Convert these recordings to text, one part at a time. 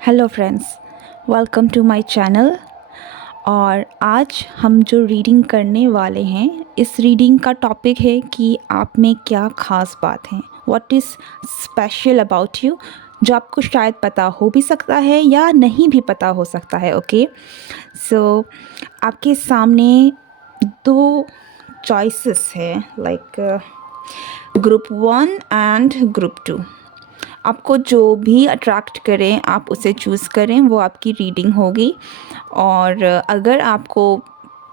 Hello friends, welcome to my channel. और आज हम जो रीडिंग करने वाले हैं, इस रीडिंग का टॉपिक है कि आप में क्या ख़ास बात है। What is special about you, जो आपको शायद पता हो भी सकता है या नहीं भी पता हो सकता है। ओके, सो आपके सामने दो चॉइसेस है, लाइक ग्रुप 1 एंड ग्रुप 2। आपको जो भी अट्रैक्ट करें आप उसे चूज़ करें, वो आपकी रीडिंग होगी। और अगर आपको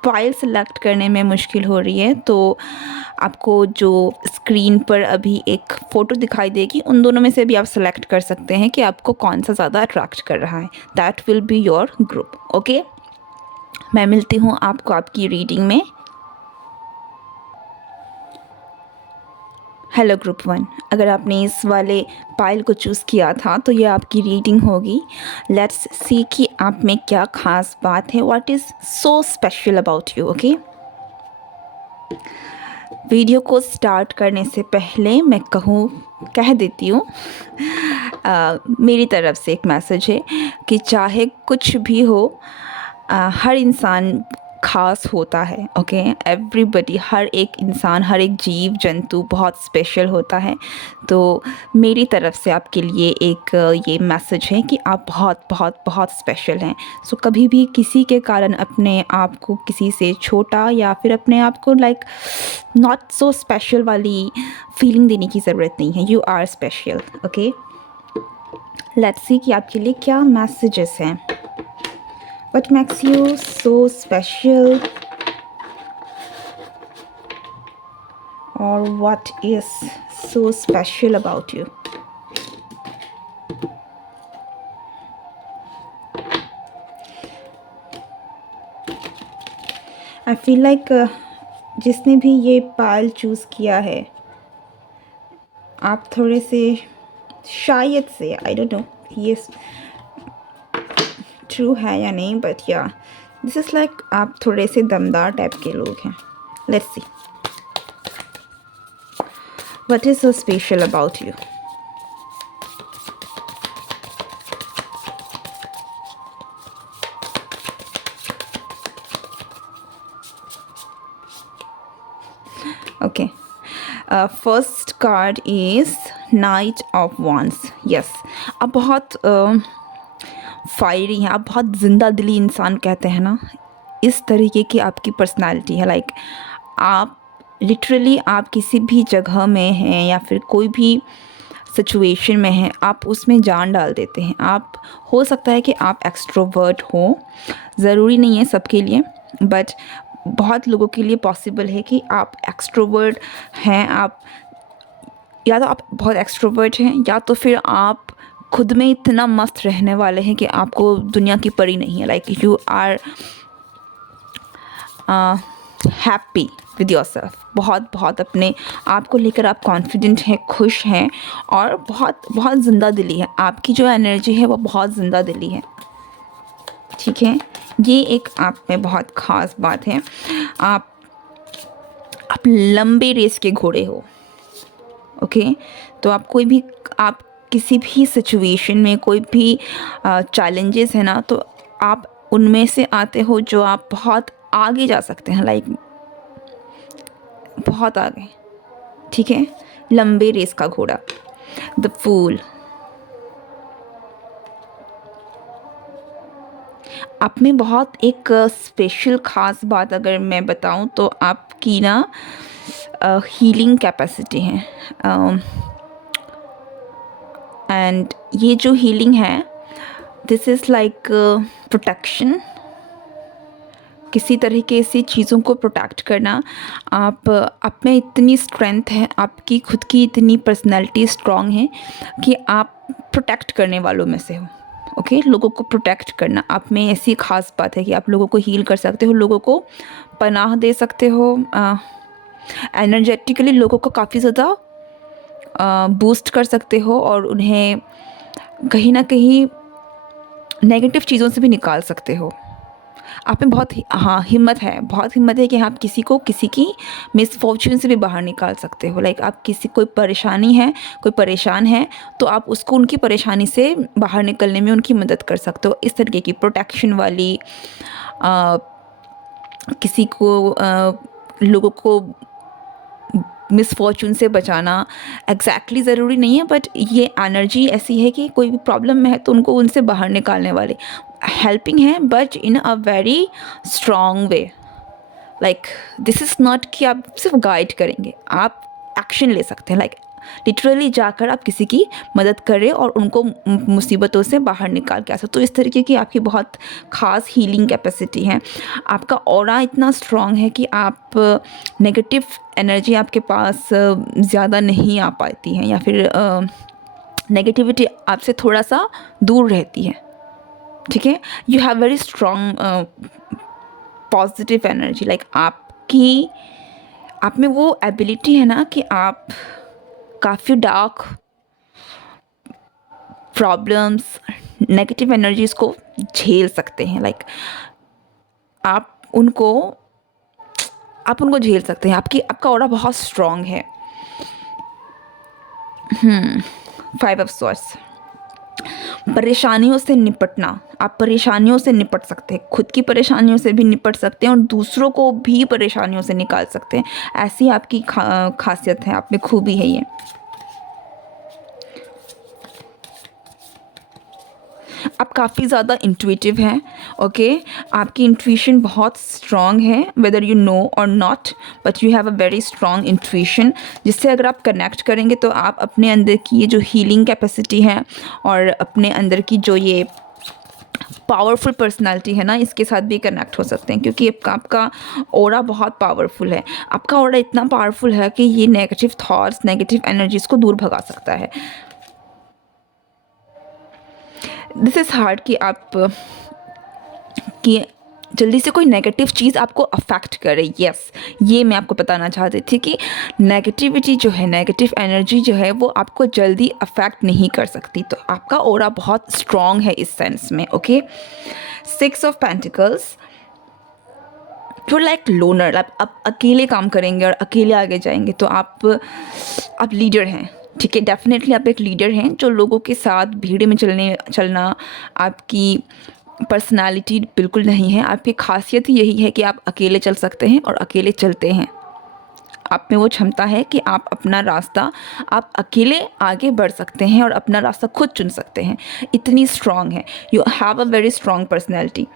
फाइल सेलेक्ट करने में मुश्किल हो रही है तो आपको जो स्क्रीन पर अभी एक फ़ोटो दिखाई देगी, उन दोनों में से भी आप सेलेक्ट कर सकते हैं कि आपको कौन सा ज़्यादा अट्रैक्ट कर रहा है। That will be your group. Okay, मैं मिलती हूँ आपको आपकी रीडिंग में। हेलो ग्रुप 1, अगर आपने इस वाले पाइल को चूज़ किया था तो ये आपकी रीडिंग होगी। लेट्स सी कि आप में क्या ख़ास बात है। What is so special about you. Okay, video को स्टार्ट करने से पहले मैं कह देती हूँ, मेरी तरफ से एक मैसेज है कि चाहे कुछ भी हो, हर इंसान ख़ास होता है। ओके, एवरीबडी, हर एक इंसान, हर एक जीव जंतु बहुत स्पेशल होता है। तो मेरी तरफ से आपके लिए एक ये मैसेज है कि आप बहुत बहुत बहुत स्पेशल हैं। सो कभी भी किसी के कारण अपने आप को किसी से छोटा या फिर अपने आप को लाइक नॉट सो स्पेशल वाली फीलिंग देने की ज़रूरत नहीं है। You are special. Okay, let's see कि आपके लिए क्या मैसेजेस हैं। What makes you so special, or what is so special about you? I feel like जिसने भी ये पाल चूज़ किया है, आप थोड़े से शायद से, आई डोंट नो ये ट्रू है या नहीं, बट या दिस इज़ लाइक आप थोड़े से दमदार टाइप के लोग हैं। Let's see what is so special about you. Okay, first card is night of wands. Yes, आप बहुत फायरी हैं, आप बहुत ज़िंदा दिली इंसान कहते हैं ना, इस तरीके की आपकी पर्सनालिटी है। लाइक आप लिटरली आप किसी भी जगह में हैं या फिर कोई भी सिचुएशन में हैं, आप उसमें जान डाल देते हैं। आप, हो सकता है कि आप एक्सट्रोवर्ट हो, ज़रूरी नहीं है सबके लिए, बट बहुत लोगों के लिए पॉसिबल है कि आप एक्सट्रोवर्ट हैं। आप या तो आप बहुत एक्सट्रोवर्ट हैं, या तो फिर आप खुद में इतना मस्त रहने वाले हैं कि आपको दुनिया की पड़ी नहीं है। Like you are happy with yourself. बहुत बहुत अपने आप को लेकर आप कॉन्फिडेंट हैं, खुश हैं, और बहुत बहुत ज़िंदा दिली है। आपकी जो एनर्जी है वो बहुत ज़िंदा दिली है। ठीक है, ये एक आप में बहुत ख़ास बात है। आप लंबे रेस के घोड़े हो। ओके, तो आप किसी भी सिचुएशन में, कोई भी चैलेंजेस है ना, तो आप उनमें से आते हो जो आप बहुत आगे जा सकते हैं, लाइक बहुत आगे। ठीक है, लंबे रेस का घोड़ा, द फूल। आप में बहुत एक स्पेशल ख़ास बात अगर मैं बताऊं तो आपकी ना हीलिंग कैपेसिटी है। एंड ये जो हीलिंग है, दिस इज़ लाइक प्रोटेक्शन, किसी तरीके से चीज़ों को प्रोटेक्ट करना। आप में इतनी स्ट्रेंथ है, आपकी खुद की इतनी पर्सनैलिटी स्ट्रॉन्ग है कि आप प्रोटेक्ट करने वालों में से हो। ओके, लोगों को प्रोटेक्ट करना आप में ऐसी ख़ास बात है कि आप लोगों को हील कर सकते हो, लोगों को पनाह दे सकते हो, एनर्जेटिकली लोगों को काफ़ी ज़्यादा बूस्ट कर सकते हो, और उन्हें कहीं ना कहीं नेगेटिव चीज़ों से भी निकाल सकते हो। आप में बहुत हाँ हिम्मत है, बहुत हिम्मत है कि आप किसी को किसी की मिसफॉर्च्यून से भी बाहर निकाल सकते हो। लाइक आप किसी कोई परेशानी है, कोई परेशान है, तो आप उसको उनकी परेशानी से बाहर निकलने में उनकी मदद कर सकते हो। इस तरीके की प्रोटेक्शन वाली किसी को लोगों को मिसफॉर्चून से बचाना एग्जैक्टली ज़रूरी नहीं है, बट ये एनर्जी ऐसी है कि कोई भी प्रॉब्लम में है तो उनको उनसे बाहर निकालने वाले हेल्पिंग है, but in a very strong way. Like this is not कि आप सिर्फ गाइड करेंगे, आप एक्शन ले सकते हैं। लाइक लिटरली जाकर आप किसी की मदद करें और उनको मुसीबतों से बाहर निकाल के आ सकते। तो इस तरीके की आपकी बहुत ख़ास हीलिंग कैपेसिटी है। आपका ऑरा इतना स्ट्रॉन्ग है कि आप नेगेटिव एनर्जी आपके पास ज़्यादा नहीं आ पाती है, या फिर नेगेटिविटी आपसे थोड़ा सा दूर रहती है। ठीक है, you have very strong positive energy. Like आपकी आप में वो एबिलिटी है ना कि आप काफ़ी डार्क प्रॉब्लम्स, नेगेटिव एनर्जीज को झेल सकते हैं। लाइक आप उनको झेल सकते हैं। आपका ऑरा बहुत स्ट्रॉन्ग है। 5 ऑफ सॉर्ड्स, परेशानियों से निपटना। आप परेशानियों से निपट सकते हैं, खुद की परेशानियों से भी निपट सकते हैं और दूसरों को भी परेशानियों से निकाल सकते हैं। ऐसी आपकी खासियत है, आप में खूबी है ये। आप काफ़ी ज़्यादा इंट्यूटिव हैं। ओके, आपकी इंट्यूशन बहुत स्ट्रॉन्ग है, वेदर यू नो और not, but you have a very strong intuition, जिससे अगर आप कनेक्ट करेंगे तो आप अपने अंदर की ये जो हीलिंग कैपेसिटी है और अपने अंदर की जो ये पावरफुल पर्सनालिटी है ना, इसके साथ भी कनेक्ट हो सकते हैं, क्योंकि आपका ऑरा बहुत पावरफुल है। आपका ऑरा इतना पावरफुल है कि ये नेगेटिव थॉट्स, नेगेटिव एनर्जीज़ को दूर भगा सकता है। दिस इज़ हार्ड कि जल्दी से कोई नेगेटिव चीज़ आपको अफेक्ट करे। यस, ये मैं आपको बताना चाहती थी कि नेगेटिविटी जो है, नेगेटिव एनर्जी जो है, वो आपको जल्दी अफेक्ट नहीं कर सकती। तो आपका ऑरा बहुत स्ट्रॉन्ग है इस सेंस में। ओके, 6 ऑफ पेंटिकल्स, जो लाइक लोनर, आप अकेले काम करेंगे और अकेले आगे जाएंगे, तो आप लीडर हैं। ठीक है, डेफिनेटली आप एक लीडर हैं जो लोगों के साथ भीड़ में चलना आपकी पर्सनालिटी बिल्कुल नहीं है। आपकी खासियत ही यही है कि आप अकेले चल सकते हैं और अकेले चलते हैं। आप में वो क्षमता है कि आप अपना रास्ता, आप अकेले आगे बढ़ सकते हैं और अपना रास्ता खुद चुन सकते हैं। इतनी स्ट्रॉन्ग है, you have a very strong personality.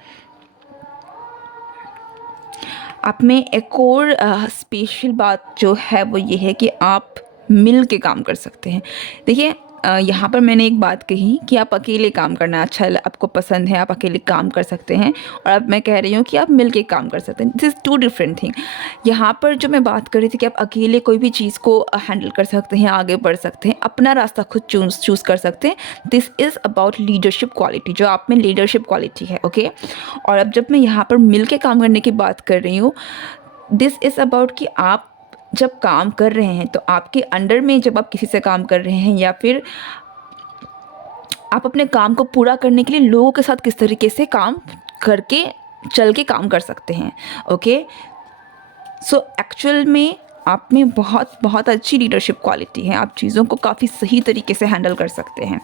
आप में एक और स्पेशल बात जो है वो ये है कि आप मिल के काम कर सकते हैं। देखिए, यहाँ पर मैंने एक बात कही कि आप अकेले काम करना अच्छा आपको पसंद है, आप अकेले काम कर सकते हैं, और अब मैं कह रही हूँ कि आप मिल के काम कर सकते हैं। This is 2 different thing. यहाँ पर जो मैं बात कर रही थी कि आप अकेले कोई भी चीज़ को हैंडल कर सकते हैं, आगे बढ़ सकते हैं, अपना रास्ता खुद चूज़ कर सकते हैं। This is about leadership quality, जो आप में लीडरशिप क्वालिटी है। ओके, और अब जब मैं यहाँ पर मिल के काम करने की बात कर रही हूँ, दिस इज़ अबाउट कि आप जब काम कर रहे हैं तो आपके अंडर में जब आप किसी से काम कर रहे हैं, या फिर आप अपने काम को पूरा करने के लिए लोगों के साथ किस तरीके से काम करके चल के काम कर सकते हैं। ओके, सो एक्चुअल में आप में बहुत बहुत अच्छी लीडरशिप क्वालिटी है। आप चीज़ों को काफ़ी सही तरीके से हैंडल कर सकते हैं।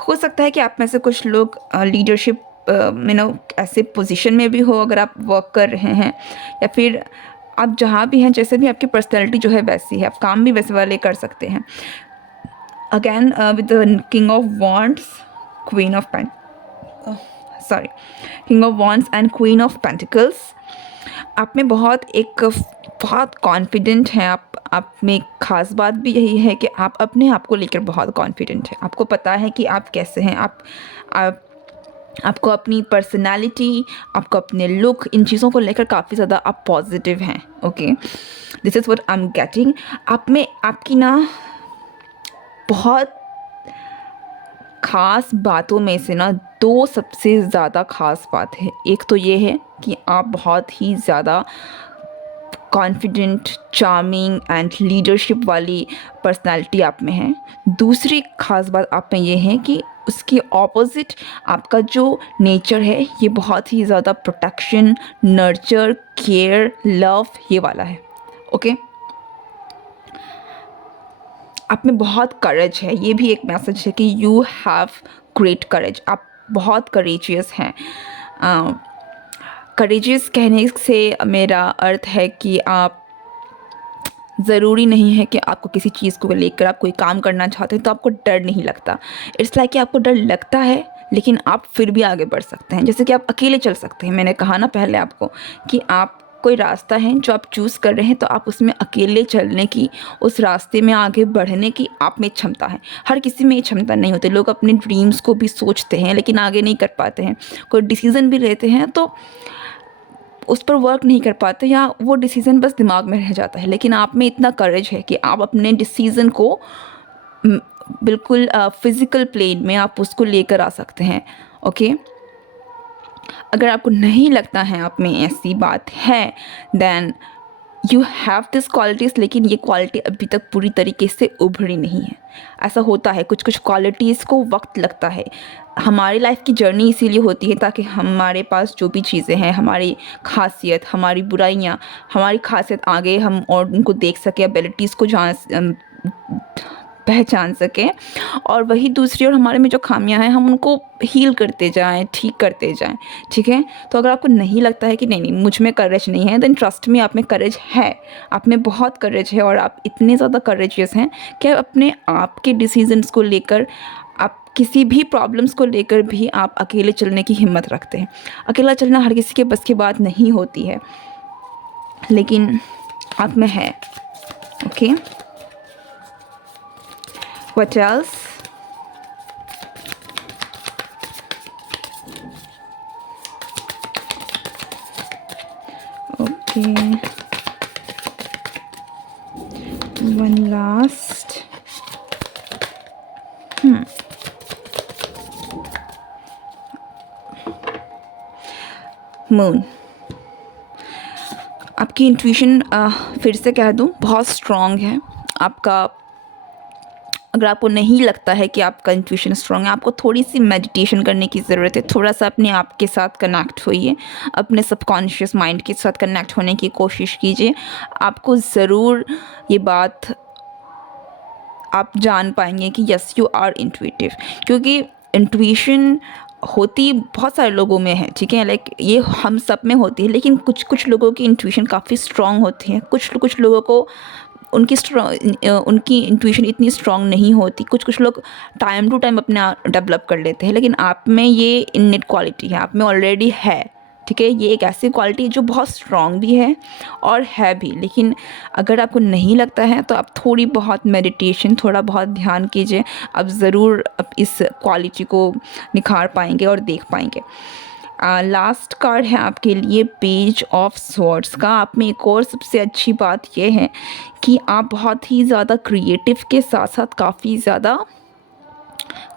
हो सकता है कि आप में से कुछ लोग लीडरशिप ऐसे पोजीशन में भी हो, अगर आप वर्क कर रहे हैं, या फिर आप जहाँ भी हैं, जैसे भी आपकी पर्सनैलिटी जो है वैसी है, आप काम भी वैसे वाले कर सकते हैं। Again with the king of wands, queen of king of wands and queen of pentacles, आप में बहुत कॉन्फिडेंट हैं। आप में एक ख़ास बात भी यही है कि आप अपने आप को लेकर बहुत कॉन्फिडेंट हैं। आपको पता है कि आप कैसे हैं। आपको अपनी पर्सनालिटी, आपको अपने लुक, इन चीज़ों को लेकर काफ़ी ज़्यादा आप पॉजिटिव हैं। Okay, this is what I am getting. आप में आपकी ना बहुत ख़ास बातों में से ना 2 सबसे ज़्यादा ख़ास बात है। एक तो ये है कि आप बहुत ही ज़्यादा कॉन्फिडेंट, चार्मिंग एंड लीडरशिप वाली पर्सनालिटी आप में है। दूसरी ख़ास बात आप में ये है कि उसके ऑपोज़िट आपका जो नेचर है ये बहुत ही ज़्यादा प्रोटेक्शन, नर्चर, केयर, लव ये वाला है। ओके, आप में बहुत करेज है, ये भी एक मैसेज है कि यू हैव ग्रेट करेज, आप बहुत करेजियस हैं। करेजियस कहने से मेरा अर्थ है कि आप ज़रूरी नहीं है कि आपको किसी चीज़ को लेकर आप कोई काम करना चाहते हैं तो आपको डर नहीं लगता। इट्स लाइक कि आपको डर लगता है लेकिन आप फिर भी आगे बढ़ सकते हैं। जैसे कि आप अकेले चल सकते हैं, मैंने कहा ना पहले आपको कि आप कोई रास्ता है जो आप चूज़ कर रहे हैं तो आप उसमें अकेले चलने की, उस रास्ते में आगे बढ़ने की आप में क्षमता है। हर किसी में ये क्षमता नहीं होती। लोग अपने ड्रीम्स को भी सोचते हैं लेकिन आगे नहीं कर पाते हैं। कोई डिसीज़न भी लेते हैं तो उस पर वर्क नहीं कर पाते या वो डिसीज़न बस दिमाग में रह जाता है। लेकिन आप में इतना करेज है कि आप अपने डिसीज़न को बिल्कुल फिज़िकल प्लेन में आप उसको लेकर आ सकते हैं। ओके, अगर आपको नहीं लगता है आप में ऐसी बात है then you have this qualities, लेकिन ये क्वालिटी अभी तक पूरी तरीके से उभरी नहीं है। ऐसा होता है, कुछ कुछ क्वालिटीज़ को वक्त लगता है। हमारी लाइफ की जर्नी इसीलिए होती है ताकि हमारे पास जो भी चीज़ें हैं, हमारी खासियत, हमारी बुराइयाँ, हमारी खासियत आगे हम और उनको देख सकें, एबिलिटीज़ को पहचान सकें, और वही दूसरी और हमारे में जो खामियां हैं हम उनको हील करते जाएं, ठीक करते जाएं। ठीक है, तो अगर आपको नहीं लगता है कि नहीं नहीं मुझ में करेज नहीं है, देन ट्रस्ट में आप में करेज है, आप में बहुत करेज है और आप इतने ज़्यादा करेजियस हैं कि अपने आप के डिसीजंस को लेकर, आप किसी भी प्रॉब्लम्स को लेकर भी आप अकेले चलने की हिम्मत रखते हैं। अकेला चलना हर किसी के बस की बात नहीं होती है लेकिन आप में है। Okay, what else? Okay, one last. Moon, आपकी इंट्यूशन फिर से कह दूं बहुत स्ट्रॉन्ग है। आपका, अगर आपको नहीं लगता है कि आपका इंट्यूशन स्ट्रॉन्ग है, आपको थोड़ी सी मेडिटेशन करने की ज़रूरत है। थोड़ा सा अपने आप के साथ कनेक्ट होइए, अपने सबकॉन्शियस माइंड के साथ कनेक्ट होने की कोशिश कीजिए। आपको ज़रूर ये बात आप जान पाएंगे कि यस यू आर इंट्यूटिव, क्योंकि इंट्यूशन होती बहुत सारे लोगों में है। ठीक है, लाइक ये हम सब में होती है, लेकिन कुछ कुछ लोगों की इंट्यूशन काफ़ी स्ट्रॉन्ग होती है, कुछ लोगों को उनकी इंट्यूशन इतनी स्ट्रॉन्ग नहीं होती। कुछ लोग टाइम टू टाइम अपना डेवलप कर लेते हैं, लेकिन आप में ये इननेट क्वालिटी है, आप में ऑलरेडी है। ठीक है, ये एक ऐसी क्वालिटी है जो बहुत स्ट्रॉन्ग भी है और है भी। लेकिन अगर आपको नहीं लगता है तो आप थोड़ी बहुत मेडिटेशन, थोड़ा बहुत ध्यान कीजिए, आप ज़रूर इस क्वालिटी को निखार पाएंगे और देख पाएंगे। लास्ट कार्ड है आपके लिए पेज ऑफ स्वॉर्ड्स का। आप में एक और सबसे अच्छी बात यह है कि आप बहुत ही ज़्यादा क्रिएटिव के साथ साथ काफ़ी ज़्यादा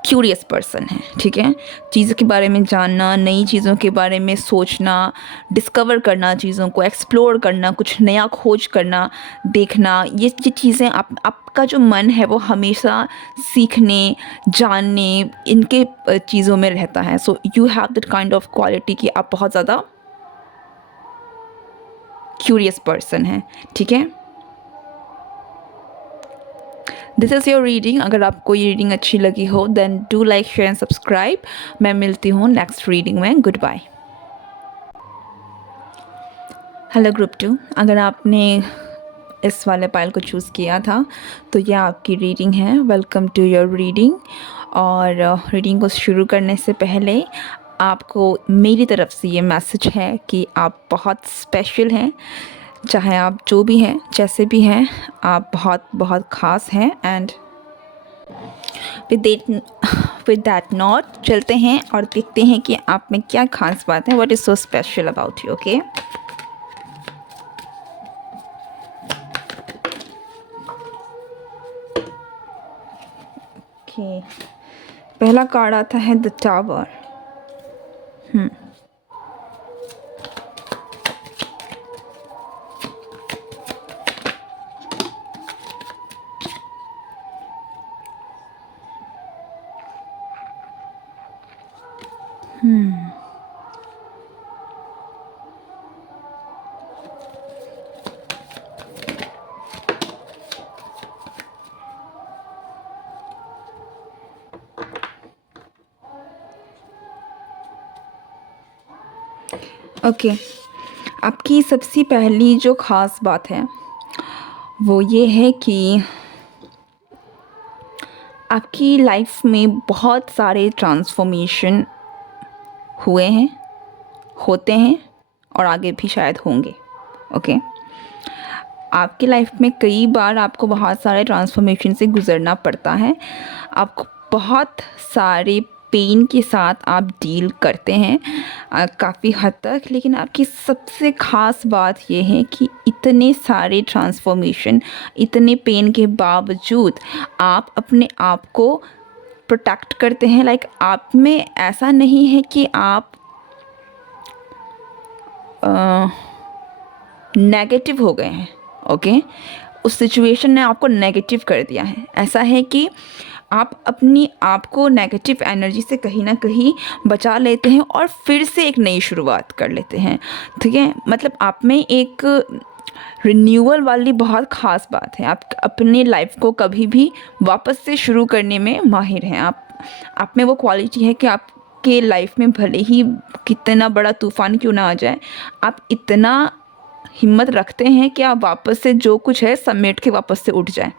क्यूरियस पर्सन है। ठीक है, चीज़ों के बारे में जानना, नई चीज़ों के बारे में सोचना, डिस्कवर करना, चीज़ों को एक्सप्लोर करना, कुछ नया खोज करना, देखना, ये चीज़ें आपका जो मन है वो हमेशा सीखने, जानने, इनके चीज़ों में रहता है। So you have that kind of quality कि आप बहुत ज़्यादा क्यूरियस पर्सन हैं। ठीक है, दिस इज़ योर रीडिंग। अगर आपको ये रीडिंग अच्छी लगी हो then do like, share and subscribe. मैं मिलती हूँ नेक्स्ट रीडिंग में। Good bye. हेलो ग्रुप 2, अगर आपने इस वाले पाइल को चूज़ किया था तो यह आपकी रीडिंग है। Welcome to your reading. और रीडिंग को शुरू करने से पहले आपको मेरी तरफ से ये मैसेज है कि आप बहुत स्पेशल हैं। चाहे आप जो भी हैं, जैसे भी हैं, आप बहुत बहुत ख़ास हैं। एंड विद दैट नोट चलते हैं और देखते हैं कि आप में क्या खास बात है। What is so special about you. Okay, पहला कार्ड आता है द टावर। ओके, आपकी सबसे पहली जो ख़ास बात है वो ये है कि आपकी लाइफ में बहुत सारे ट्रांसफॉर्मेशन हुए हैं, होते हैं और आगे भी शायद होंगे। ओके, आपकी लाइफ में कई बार आपको बहुत सारे ट्रांसफॉर्मेशन से गुज़रना पड़ता है। आपको बहुत सारे पेन के साथ आप डील करते हैं काफ़ी हद तक, लेकिन आपकी सबसे ख़ास बात ये है कि इतने सारे ट्रांसफॉर्मेशन, इतने पेन के बावजूद आप अपने आप को प्रोटेक्ट करते हैं। लाइक आप में ऐसा नहीं है कि आप नेगेटिव हो गए हैं। ओके, उस सिचुएशन ने आपको नेगेटिव कर दिया है। ऐसा है कि आप अपनी आप को नेगेटिव एनर्जी से कहीं ना कहीं बचा लेते हैं और फिर से एक नई शुरुआत कर लेते हैं। ठीक है, मतलब आप में एक रिन्यूअल वाली बहुत ख़ास बात है। आप अपनी लाइफ को कभी भी वापस से शुरू करने में माहिर हैं। आप में वो क्वालिटी है कि आपके लाइफ में भले ही कितना बड़ा तूफ़ान क्यों ना आ जाए, आप इतना हिम्मत रखते हैं कि आप वापस से जो कुछ है समेट के वापस से उठ जाएं।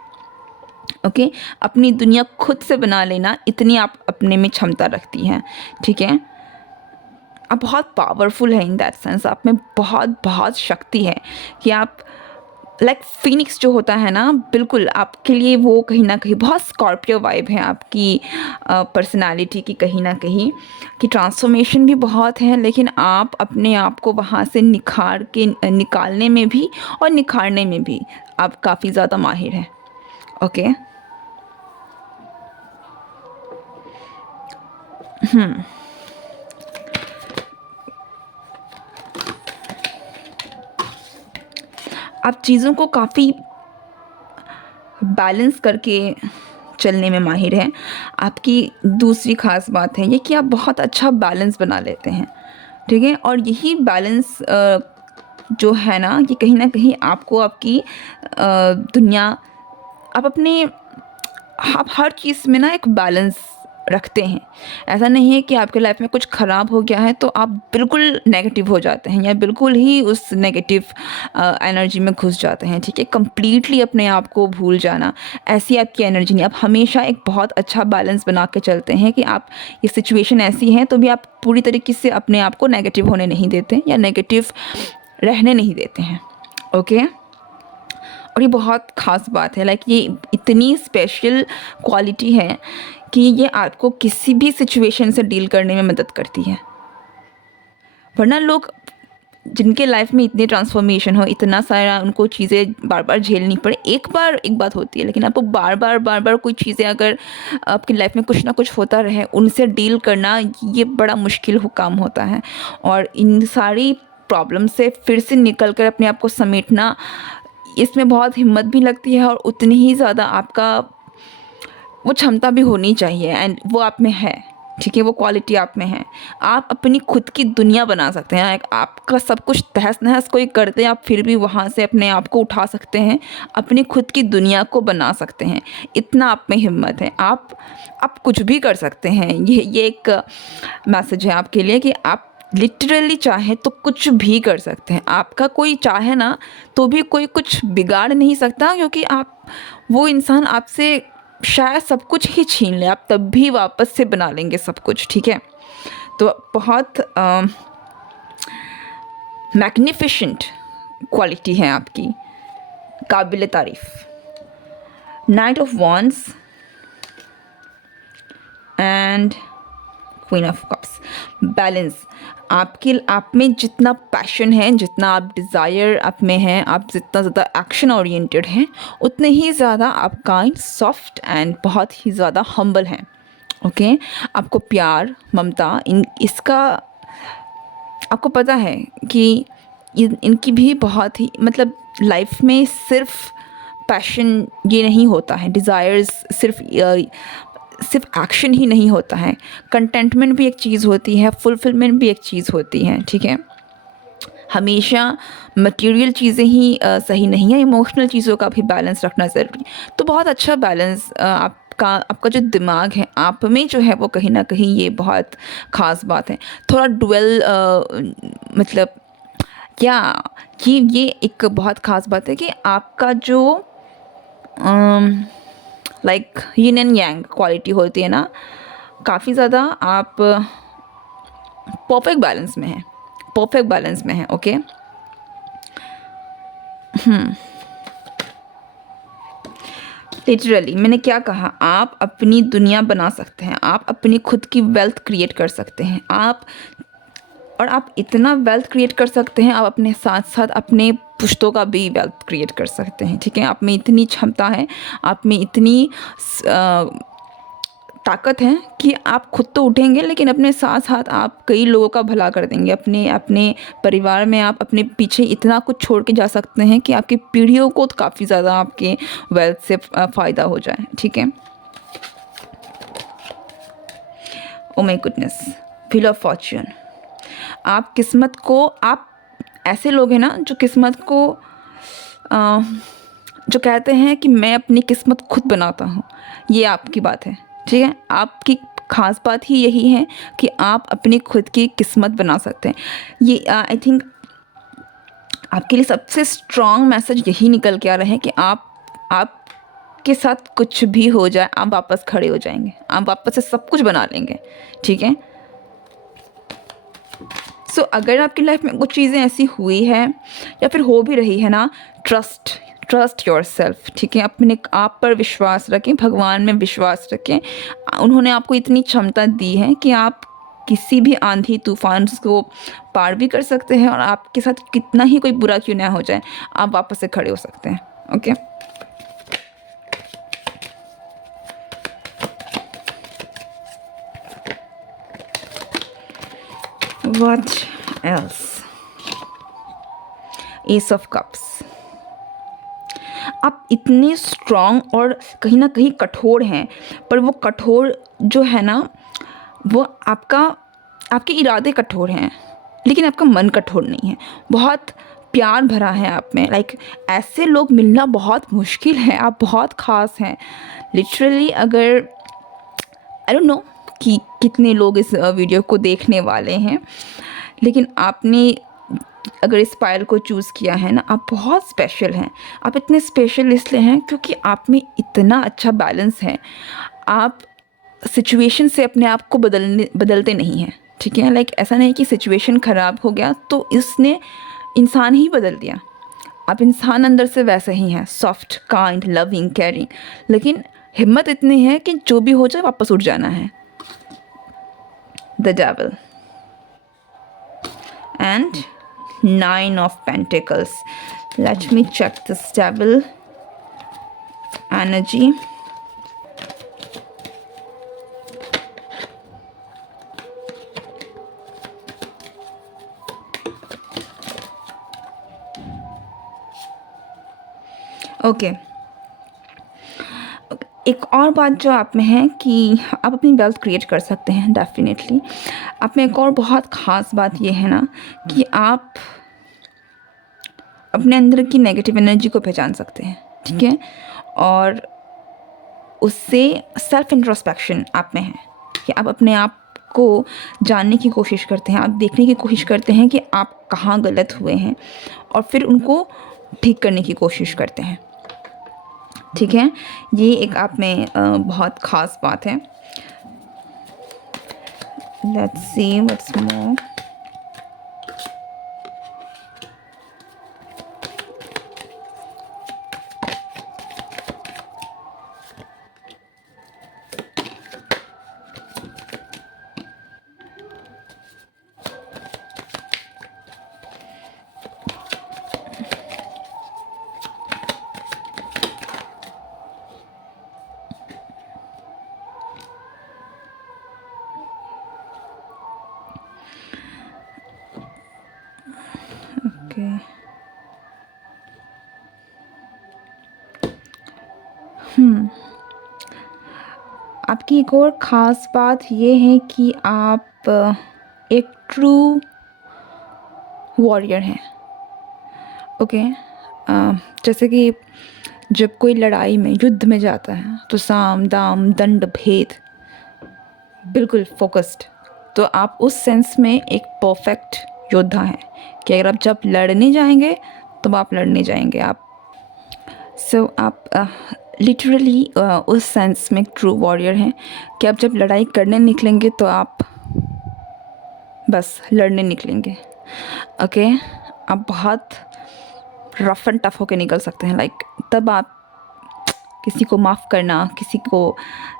ओके, अपनी दुनिया खुद से बना लेना, इतनी आप अपने में क्षमता रखती हैं। ठीक है, आप बहुत पावरफुल हैं इन दैट सेंस। आप में बहुत बहुत शक्ति है कि आप लाइक फिनिक्स जो होता है ना, बिल्कुल आपके लिए वो कहीं ना कहीं बहुत स्कॉर्पियो वाइब है आपकी पर्सनालिटी की कहीं ना कहीं, कि ट्रांसफॉर्मेशन भी बहुत है, लेकिन आप अपने आप को वहाँ से निखार के निकालने में भी और निखारने में भी आप काफ़ी ज़्यादा माहिर हैं। ओके, आप चीज़ों को काफ़ी बैलेंस करके चलने में माहिर हैं। आपकी दूसरी ख़ास बात है ये कि आप बहुत अच्छा बैलेंस बना लेते हैं। ठीक है, और यही बैलेंस जो है ना, ये कहीं ना कहीं आपको आपकी दुनिया, आप अपने आप हर चीज़ में ना एक बैलेंस रखते हैं। ऐसा नहीं है कि आपके लाइफ में कुछ ख़राब हो गया है तो आप बिल्कुल नेगेटिव हो जाते हैं या बिल्कुल ही उस नेगेटिव एनर्जी में घुस जाते हैं। ठीक है, कंप्लीटली अपने आप को भूल जाना, ऐसी आपकी एनर्जी नहीं। आप हमेशा एक बहुत अच्छा बैलेंस बना के चलते हैं कि आप, ये सिचुएशन ऐसी है तो भी आप पूरी तरीके से अपने आप को नेगेटिव होने नहीं देते या नेगेटिव रहने नहीं देते हैं। ओके, और ये बहुत ख़ास बात है। लाइक ये इतनी स्पेशल क्वालिटी है कि ये आपको किसी भी सिचुएशन से डील करने में मदद करती है। वरना लोग जिनके लाइफ में इतनी ट्रांसफॉर्मेशन हो, इतना सारा उनको चीज़ें बार बार झेलनी पड़े, एक बार एक बात होती है, लेकिन आपको बार बार कोई चीज़ें अगर आपकी लाइफ में कुछ ना कुछ होता रहे, उनसे डील करना ये बड़ा मुश्किल काम होता है। और इन सारी प्रॉब्लम से फिर से निकल कर अपने आप को समेटना, इसमें बहुत हिम्मत भी लगती है और उतनी ही ज़्यादा आपका वो क्षमता भी होनी चाहिए, एंड वो आप में है। ठीक है, वो क्वालिटी आप में है। आप अपनी खुद की दुनिया बना सकते हैं। आपका सब कुछ तहस नहस कोई कर दे, आप फिर भी वहाँ से अपने आप को उठा सकते हैं, अपनी खुद की दुनिया को बना सकते हैं। इतना आप में हिम्मत है। आप कुछ भी कर सकते हैं। ये एक मैसेज है आपके लिए कि आप लिटरली चाहे तो कुछ भी कर सकते हैं। आपका कोई चाहे ना तो भी कोई कुछ बिगाड़ नहीं सकता, क्योंकि आप, वो इंसान आपसे शायद सब कुछ ही छीन ले, आप तब भी वापस से बना लेंगे सब कुछ। ठीक है, तो बहुत मैग्निफिशेंट क्वालिटी है आपकी, काबिल तारीफ़। Night of wands and queen of cups, balance. आप में जितना पैशन है, जितना आप डिज़ायर आप में है, आप जितना ज़्यादा एक्शन ओरिएंटेड हैं, उतने ही ज़्यादा आप काइंड, सॉफ्ट एंड बहुत ही ज़्यादा हम्बल हैं। ओके, आपको प्यार, ममता, इसका आपको पता है कि इनकी भी बहुत ही, मतलब लाइफ में सिर्फ पैशन ये नहीं होता है, डिज़ायर्स सिर्फ सिर्फ एक्शन ही नहीं होता है, कंटेंटमेंट भी एक चीज़ होती है, फुलफिलमेंट भी एक चीज़ होती है, ठीक है। हमेशा मटेरियल चीज़ें ही सही नहीं है, इमोशनल चीज़ों का भी बैलेंस रखना ज़रूरी। तो बहुत अच्छा बैलेंस आपका जो दिमाग है आप में जो है वो कहीं न कहीं ये बहुत ख़ास बात है। थोड़ा डुअल मतलब क्या ये एक बहुत ख़ास बात है कि आपका जो like yin and yang quality होती है ना, काफ़ी ज़्यादा आप परफेक्ट बैलेंस में हैं, परफेक्ट बैलेंस में हैं, ओके। लिटरली मैंने क्या कहा, आप अपनी दुनिया बना सकते हैं, आप अपनी खुद की वेल्थ क्रिएट कर सकते हैं, आप इतना वेल्थ क्रिएट कर सकते हैं, आप अपने साथ साथ अपने पुश्तों का भी वेल्थ क्रिएट कर सकते हैं, ठीक है। आप में इतनी क्षमता है, आप में इतनी ताकत है कि आप खुद तो उठेंगे लेकिन अपने साथ साथ आप कई लोगों का भला कर देंगे। अपने अपने परिवार में आप अपने पीछे इतना कुछ छोड़ के जा सकते हैं कि आपकी पीढ़ियों को तो काफ़ी ज़्यादा आपके वेल्थ से फ़ायदा हो जाए, ठीक है। Oh my goodness, wheel of Fortune. आप किस्मत को, आप ऐसे लोग हैं ना जो किस्मत को जो कहते हैं कि मैं अपनी किस्मत खुद बनाता हूँ, ये आपकी बात है, ठीक है। आपकी ख़ास बात ही यही है कि आप अपनी खुद की किस्मत बना सकते हैं। ये आई थिंक आपके लिए सबसे स्ट्रॉन्ग मैसेज यही निकल के आ रहा है कि आप के साथ कुछ भी हो जाए आप वापस खड़े हो जाएंगे, आप वापस से सब कुछ बना लेंगे, ठीक है। सो अगर आपकी लाइफ में कुछ चीज़ें ऐसी हुई है या फिर हो भी रही है ना, ट्रस्ट योर सेल्फ, ठीक है। अपने आप पर विश्वास रखें, भगवान में विश्वास रखें। उन्होंने आपको इतनी क्षमता दी है कि आप किसी भी आंधी तूफान को पार भी कर सकते हैं और आपके साथ कितना ही कोई बुरा क्यों ना हो जाए, आप वापस से खड़े हो सकते हैं, okay. What else? Ace of Cups। आप इतने स्ट्रॉन्ग और कहीं ना कहीं कठोर हैं, पर वो कठोर जो है ना, वो आपके इरादे कठोर हैं लेकिन आपका मन कठोर नहीं है। बहुत प्यार भरा है आप में, लाइक ऐसे लोग मिलना बहुत मुश्किल है, आप बहुत ख़ास हैं लिटरली। अगर आई डोंट नो कि कितने लोग इस वीडियो को देखने वाले हैं, लेकिन आपने अगर इस पायल को चूज़ किया है ना, आप बहुत स्पेशल हैं। आप इतने स्पेशल इसलिए हैं क्योंकि आप में इतना अच्छा बैलेंस है। आप सिचुएशन से अपने आप को बदलते नहीं हैं, ठीक है। लाइक ऐसा नहीं कि सिचुएशन ख़राब हो गया तो इसने इंसान ही बदल दिया। आप इंसान अंदर से वैसे ही हैं, सॉफ्ट, काइंड, लविंग, केयरिंग, लेकिन हिम्मत इतनी है कि जो भी हो जाए वापस उठ जाना है। The devil and 9 of Pentacles. Let me check this devil energy. Okay, एक और बात जो आप में है कि आप अपनी वेल्थ क्रिएट कर सकते हैं डेफिनेटली। आप में एक और बहुत ख़ास बात ये है ना कि आप अपने अंदर की नेगेटिव एनर्जी को पहचान सकते हैं, ठीक है। और उससे सेल्फ इंट्रोस्पेक्शन आप में है कि आप अपने आप को जानने की कोशिश करते हैं, आप देखने की कोशिश करते हैं कि आप कहाँ गलत हुए हैं और फिर उनको ठीक करने की कोशिश करते हैं, ठीक है। ये एक आप में बहुत ख़ास बात है। Let's see what's more. Okay, आपकी एक और ख़ास बात ये है कि आप एक ट्रू वॉरियर हैं। ओके, जैसे कि जब कोई लड़ाई में, युद्ध में जाता है तो साम दाम दंड भेद बिल्कुल फोकस्ड। तो आप उस सेंस में एक परफेक्ट योद्धा हैं कि अगर आप जब लड़ने जाएंगे तो आप लड़ने जाएंगे। आप आप लिटरली उस सेंस में ट्रू वॉरियर हैं कि आप जब लड़ाई करने निकलेंगे तो आप बस लड़ने निकलेंगे। ओके, आप बहुत रफ एंड टफ होके निकल सकते हैं। लाइक तब आप किसी को माफ़ करना, किसी को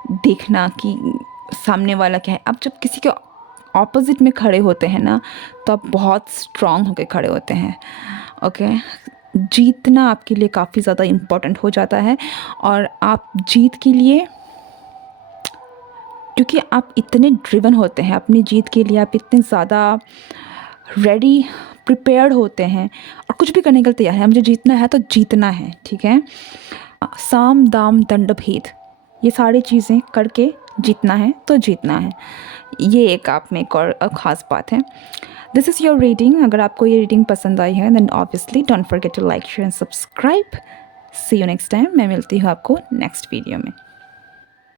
देखना कि सामने वाला क्या है। आप जब किसी के ऑपोजिट में खड़े होते हैं ना, तो आप बहुत स्ट्रॉन्ग होके खड़े होते हैं। ओके, जीतना आपके लिए काफ़ी ज़्यादा इम्पोर्टेंट हो जाता है। और आप जीत के लिए, क्योंकि आप इतने ड्रिवन होते हैं अपनी जीत के लिए, आप इतने ज़्यादा रेडी प्रिपेयर्ड होते हैं और कुछ भी करने के लिए तैयार है। मुझे जीतना है तो जीतना है, ठीक है। साम दाम दंड भेद, ये सारी चीज़ें करके जीतना है तो जीतना है। ये एक आप में एक और ख़ास बात है। This is your reading. अगर आपको ये रीडिंग पसंद आई है then obviously don't forget to like share and subscribe. See you next time. मैं मिलती हूँ आपको नेक्स्ट वीडियो में।